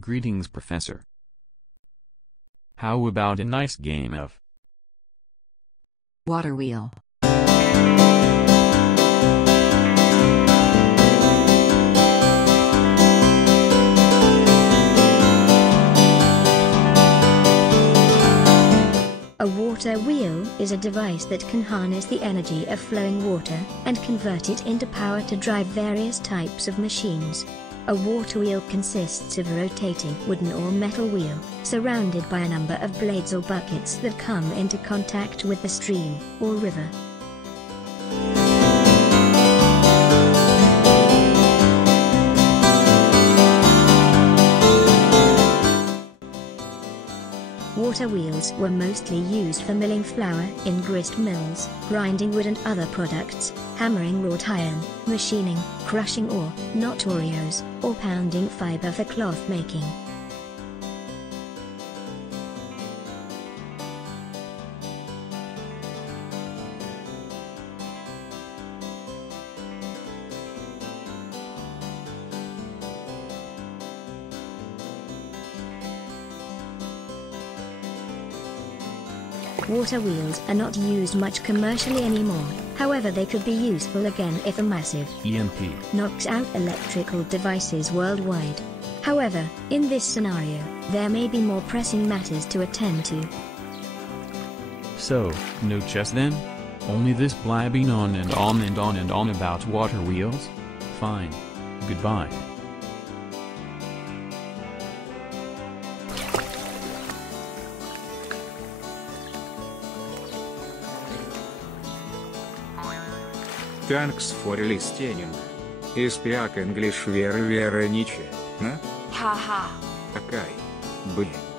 Greetings, Professor. How about a nice game of Waterwheel? A water wheel is a device that can harness the energy of flowing water and convert it into power to drive various types of machines. A water wheel consists of a rotating wooden or metal wheel, surrounded by a number of blades or buckets that come into contact with the stream or river. Water wheels were mostly used for milling flour in grist mills, grinding wood and other products, hammering wrought iron, machining, crushing ore, not Oreos, or pounding fibre for cloth making. Water wheels are not used much commercially anymore, however they could be useful again if a massive EMP knocks out electrical devices worldwide. However, in this scenario, there may be more pressing matters to attend to. So, no chess then? Only this blabbing on and on and on and on about water wheels? Fine. Goodbye. Thanks for listening. Speak English very niche, no? Haha. Okay. Bye.